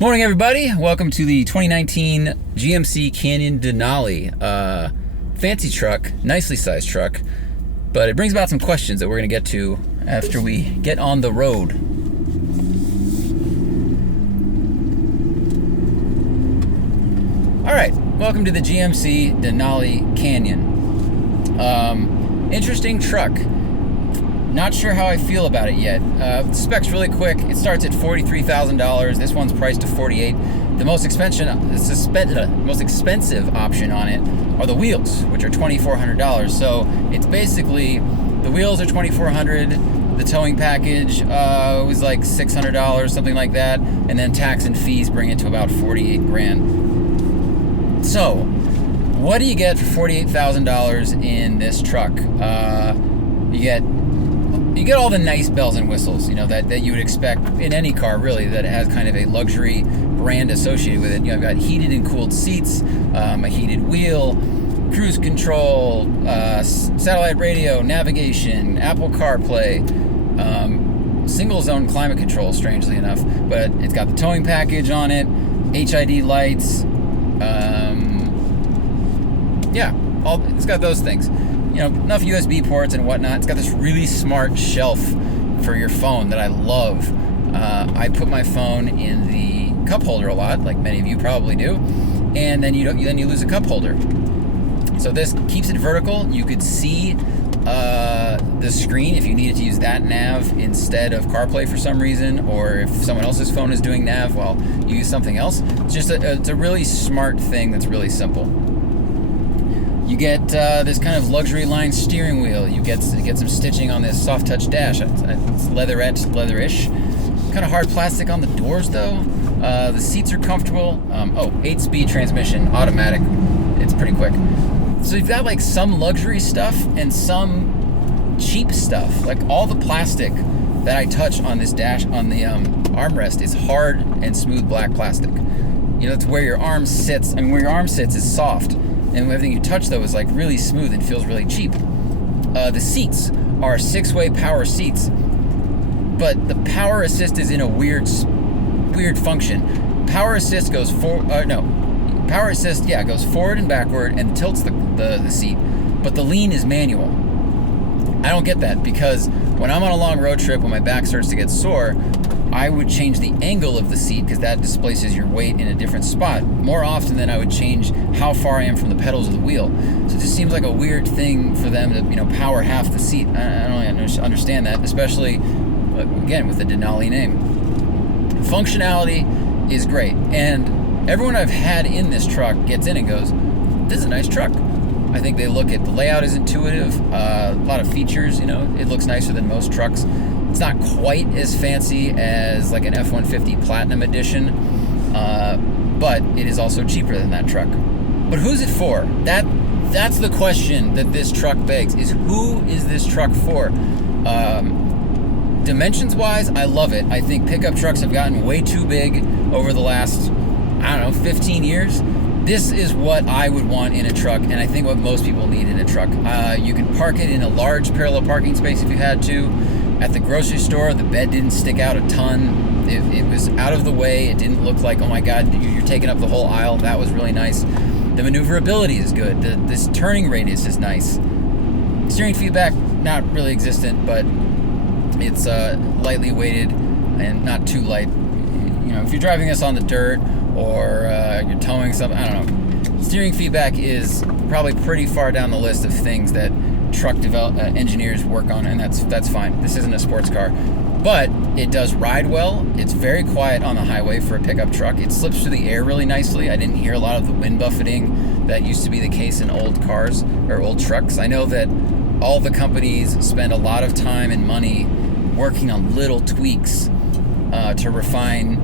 Morning, everybody. Welcome to the 2019 GMC Canyon Denali. Fancy truck, nicely sized truck, but it brings about some questions that we're going to get to after we get on the road. All right, welcome to the GMC Denali Canyon. Interesting truck. Not sure how I feel about it yet. Specs really quick. It starts at $43,000. This one's priced to $48,000. The most expensive option on it are the wheels, which are $2,400. So it's basically the wheels are $2,400. The towing package was like $600, something like that, and then tax and fees bring it to about $48,000. So, what do you get for $48,000 in this truck? You get all the nice bells and whistles, that you would expect in any car, really, that has kind of a luxury brand associated with it. I've got heated and cooled seats, a heated wheel, cruise control, satellite radio, navigation, Apple CarPlay, single zone climate control, strangely enough, but it's got the towing package on it, HID lights, it's got those things. Enough USB ports and whatnot. It's got this really smart shelf for your phone that I love. I put my phone in the cup holder a lot, like many of you probably do, and then you lose a cup holder. So this keeps it vertical. You could see the screen if you needed to use that nav instead of CarPlay for some reason, or if someone else's phone is doing nav while you use something else. It's just it's a really smart thing that's really simple. You get this kind of luxury line steering wheel. You get some stitching on this soft touch dash. It's leatherish. Kind of hard plastic on the doors though. The seats are comfortable. 8-speed transmission, automatic. It's pretty quick. So you've got like some luxury stuff and some cheap stuff. Like all the plastic that I touch on this dash, on the armrest, is hard and smooth black plastic. It's where your arm sits. Where your arm sits is soft. And everything you touch, though, is like really smooth and feels really cheap. The seats are 6-way power seats, but the power assist is in a weird function. Power assist goes forward and backward and tilts the seat, but the lean is manual. I don't get that, because when I'm on a long road trip, when my back starts to get sore, I would change the angle of the seat, because that displaces your weight in a different spot more often than I would change how far I am from the pedals of the wheel. So it just seems like a weird thing for them to, power half the seat. I don't really understand that, especially, again, with the Denali name. Functionality is great, and everyone I've had in this truck gets in and goes, "This is a nice truck." I think they look at the layout is intuitive, a lot of features, it looks nicer than most trucks. It's not quite as fancy as like an F-150 Platinum Edition, but it is also cheaper than that truck. But who's it for? That's the question that this truck begs, is who is this truck for? Dimensions-wise, I love it. I think pickup trucks have gotten way too big over the last, 15 years. This is what I would want in a truck, and I think what most people need in a truck. You can park it in a large parallel parking space if you had to. At the grocery store, the bed didn't stick out a ton. It was out of the way. It didn't look like, oh my God, you're taking up the whole aisle. That was really nice. The maneuverability is good. This turning radius is nice. Steering feedback, not really existent, but it's lightly weighted and not too light. If you're driving this on the dirt or you're towing something, I don't know. Steering feedback is probably pretty far down the list of things that truck engineers work on, and that's fine. This isn't a sports car, but it does ride well. It's very quiet on the highway for a pickup truck. It slips through the air really nicely. I didn't hear a lot of the wind buffeting that used to be the case in old cars or old trucks. I know that all the companies spend a lot of time and money working on little tweaks to refine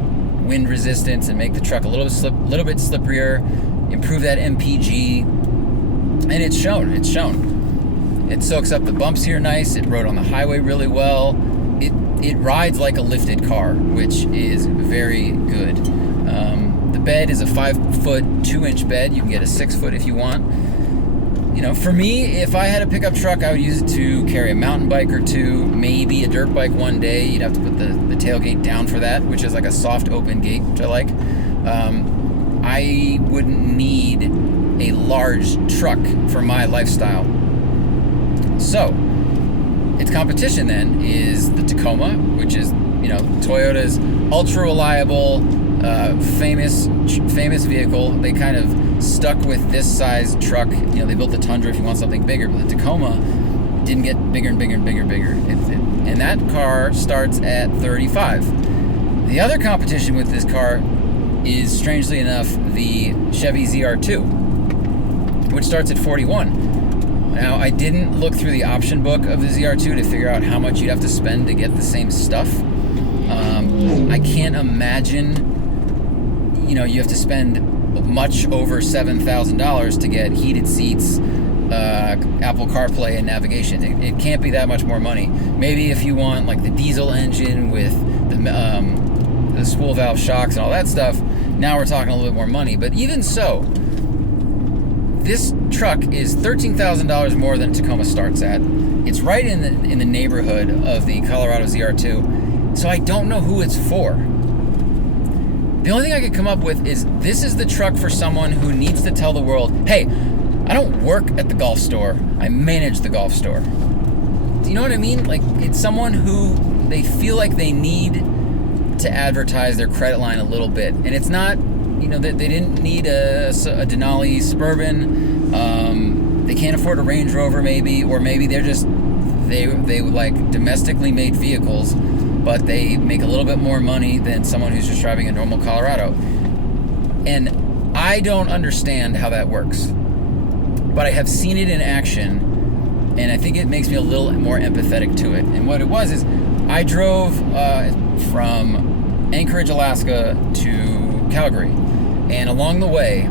wind resistance and make the truck a little bit slipperier, improve that MPG, and it's shown. It soaks up the bumps here nice. It rode on the highway really well. It rides like a lifted car, which is very good. The bed is a 5-foot 2-inch bed. You can get a 6-foot if you want. For me, if I had a pickup truck, I would use it to carry a mountain bike or two, maybe a dirt bike one day. You'd have to put the tailgate down for that, which is like a soft open gate, which I like. I wouldn't need a large truck for my lifestyle. So, its competition then is the Tacoma, which is, Toyota's ultra reliable, famous vehicle. They kind of stuck with this size truck. They built the Tundra if you want something bigger, but the Tacoma didn't get bigger and bigger and bigger and bigger. And that car starts at $35,000. The other competition with this car is, strangely enough, the Chevy ZR2, which starts at $41,000. Now, I didn't look through the option book of the ZR2 to figure out how much you'd have to spend to get the same stuff. I can't imagine, you have to spend much over $7,000 to get heated seats, Apple CarPlay, and navigation. It can't be that much more money. Maybe if you want like the diesel engine with the spool valve shocks and all that stuff, now we're talking a little bit more money. But even so, this truck is $13,000 more than Tacoma starts at. It's right in the neighborhood of the Colorado ZR2. So I don't know who it's for. The only thing I could come up with is this is the truck for someone who needs to tell the world, hey, I don't work at the golf store, I manage the golf store. Do you know what I mean? Like, it's someone who they feel like they need to advertise their credit line a little bit. And it's not, they didn't need a Denali Suburban. They can't afford a Range Rover maybe, or maybe they like domestically made vehicles, but they make a little bit more money than someone who's just driving a normal Colorado. And I don't understand how that works, but I have seen it in action, and I think it makes me a little more empathetic to it. And what it was is, I drove from Anchorage, Alaska to Calgary, and along the way,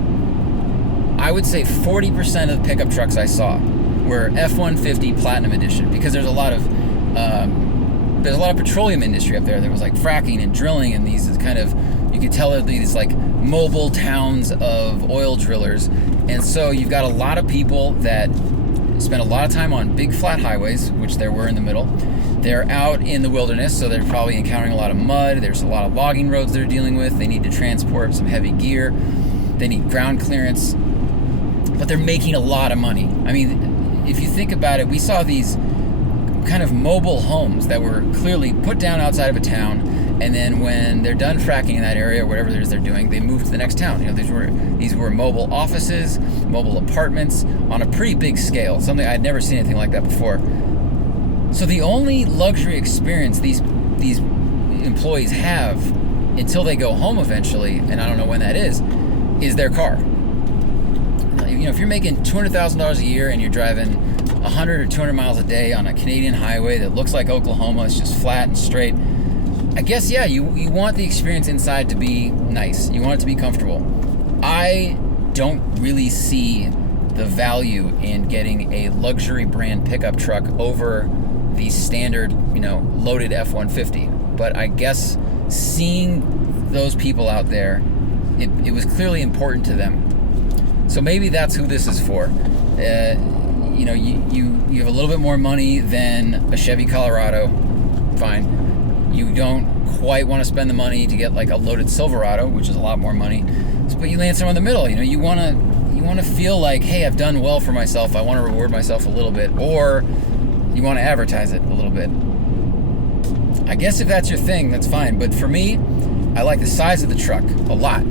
I would say 40% of the pickup trucks I saw were F-150 Platinum Edition, because there's a lot of petroleum industry up there. There was like fracking and drilling, and these kind of, you could tell these like mobile towns of oil drillers. And so you've got a lot of people that spend a lot of time on big flat highways, which there were in the middle. They're out in the wilderness, so they're probably encountering a lot of mud. There's a lot of logging roads they're dealing with. They need to transport some heavy gear. They need ground clearance. But they're making a lot of money. I mean, if you think about it, we saw these kind of mobile homes that were clearly put down outside of a town, and then when they're done fracking in that area, or whatever it is they're doing, they move to the next town. These were mobile offices, mobile apartments on a pretty big scale, something I'd never seen anything like that before. So the only luxury experience these employees have until they go home eventually, and I don't know when that is their car. If you're making $200,000 a year and you're driving 100 or 200 miles a day on a Canadian highway that looks like Oklahoma, it's just flat and straight, I guess, yeah, you want the experience inside to be nice. You want it to be comfortable. I don't really see the value in getting a luxury brand pickup truck over the standard, loaded F-150. But I guess seeing those people out there, it was clearly important to them. So maybe that's who this is for. You have a little bit more money than a Chevy Colorado, fine. You don't quite want to spend the money to get like a loaded Silverado, which is a lot more money. But you land somewhere in the middle. You want to feel like, hey, I've done well for myself. I want to reward myself a little bit, or you want to advertise it a little bit. I guess if that's your thing, that's fine. But for me, I like the size of the truck a lot.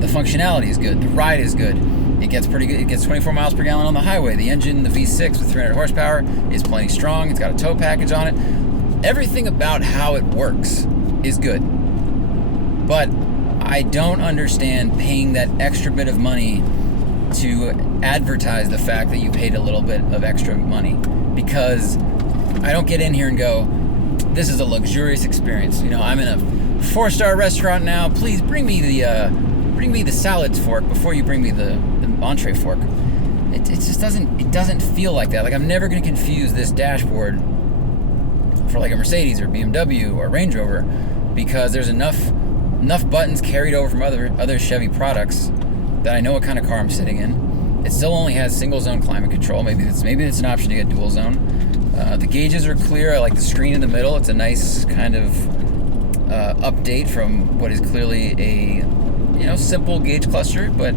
The functionality is good. The ride is good. It gets pretty good. It gets 24 miles per gallon on the highway. The engine, the V6 with 300 horsepower, is plenty strong. It's got a tow package on it. Everything about how it works is good. But I don't understand paying that extra bit of money to advertise the fact that you paid a little bit of extra money, because I don't get in here and go, this is a luxurious experience. I'm in a 4-star restaurant now. Please bring me the salads fork before you bring me the entree fork. It just doesn't feel like that. Like, I'm never going to confuse this dashboard for like a Mercedes or BMW or Range Rover, because there's enough buttons carried over from other Chevy products that I know what kind of car I'm sitting in. It still only has single zone climate control. Maybe it's an option to get dual zone. The gauges are clear. I like the screen in the middle. It's a nice kind of update from what is clearly a simple gauge cluster, but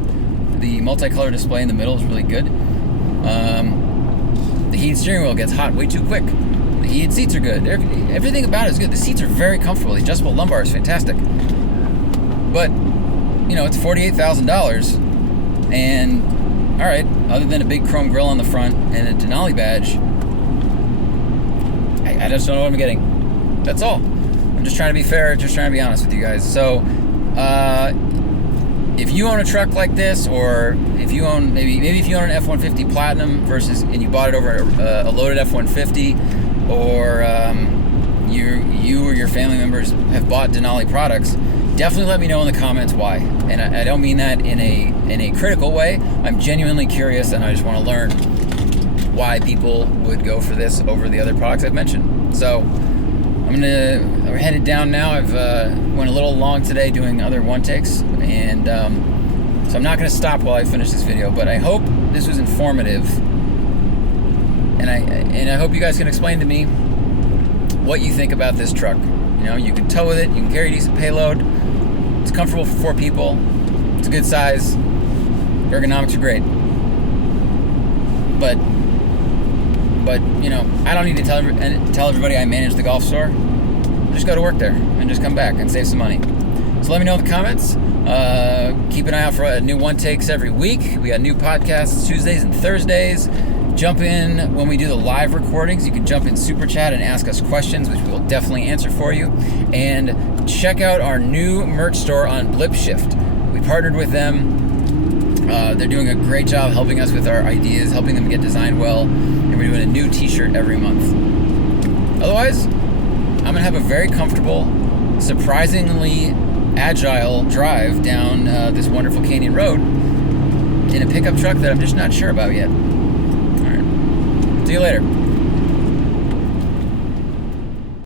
the multicolor display in the middle is really good. The heated steering wheel gets hot way too quick. The heated seats are good. Everything about it is good. The seats are very comfortable. The adjustable lumbar is fantastic. But it's $48,000, and all right, other than a big chrome grille on the front and a Denali badge, I just don't know what I'm getting. That's all. I'm just trying to be fair, just trying to be honest with you guys. So, if you own a truck like this, or if you own maybe if you own an F-150 Platinum and you bought it over a loaded F-150, or you or your family members have bought Denali products, definitely let me know in the comments why. And I don't mean that in a critical way. I'm genuinely curious, and I just want to learn why people would go for this over the other products I've mentioned. So we're headed down now. I've went a little long today doing other one takes, and so I'm not going to stop while I finish this video. But I hope this was informative, and I hope you guys can explain to me what you think about this truck. You can tow with it. You can carry a decent payload. It's comfortable for 4 people. It's a good size. Ergonomics are great. But I don't need to tell everybody I manage the golf store. Just go to work there and just come back and save some money. So let me know in the comments. Keep an eye out for new one takes every week. We got new podcasts Tuesdays and Thursdays. Jump in when we do the live recordings. You can jump in Super Chat and ask us questions, which we will definitely answer for you. And check out our new merch store on Blip Shift. We partnered with them. They're doing a great job helping us with our ideas, helping them get designed well, and we're doing a new t-shirt every month. Otherwise, I'm going to have a very comfortable, surprisingly agile drive down this wonderful canyon road in a pickup truck that I'm just not sure about yet. All right. See you later.